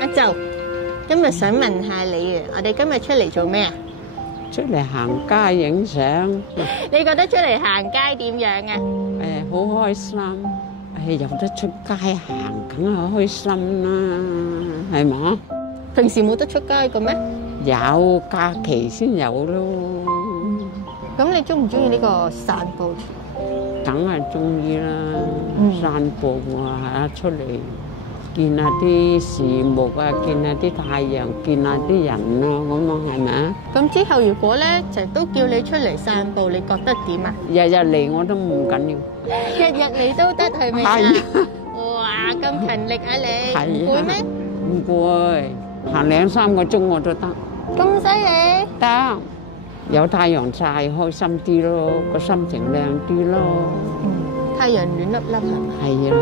阿就，今日想問下你啊，我哋今日出嚟做咩啊？出嚟行街影相，你覺得出嚟行街點樣啊？好開心。有得出街行，梗係開心啦，係嘛？平時冇得出街嘅咩？有假期先有咯。咁你中唔中意呢個散步？梗係中意啦，散步啊，出嚟見下啲樹木啊，見下啲太陽，見下啲人啊，咁啊，係咪啊？咁之後如果咧成日都叫你出嚟散步，你覺得點啊？日日嚟我都唔緊要，日日嚟都得係咪啊？哇，咁勤力啊你，唔攰咩？唔攰，行2-3個鐘我都得。咁犀利？得，有太陽曬開心啲咯，個心情靚啲咯。太陽暖粒粒係咪？係啊。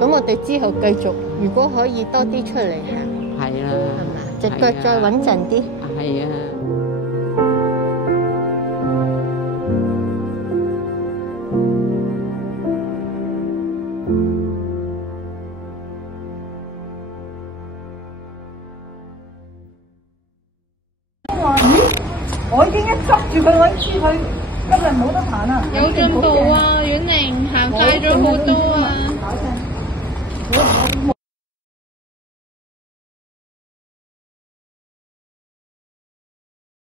咁我哋之後繼續，如果可以多啲出嚟行，係啦，係嘛？隻腳再穩陣啲。係啊。我已經一執住佢，我已經知佢今日冇得行啦。有進步啊，婉玲行快咗好多啊！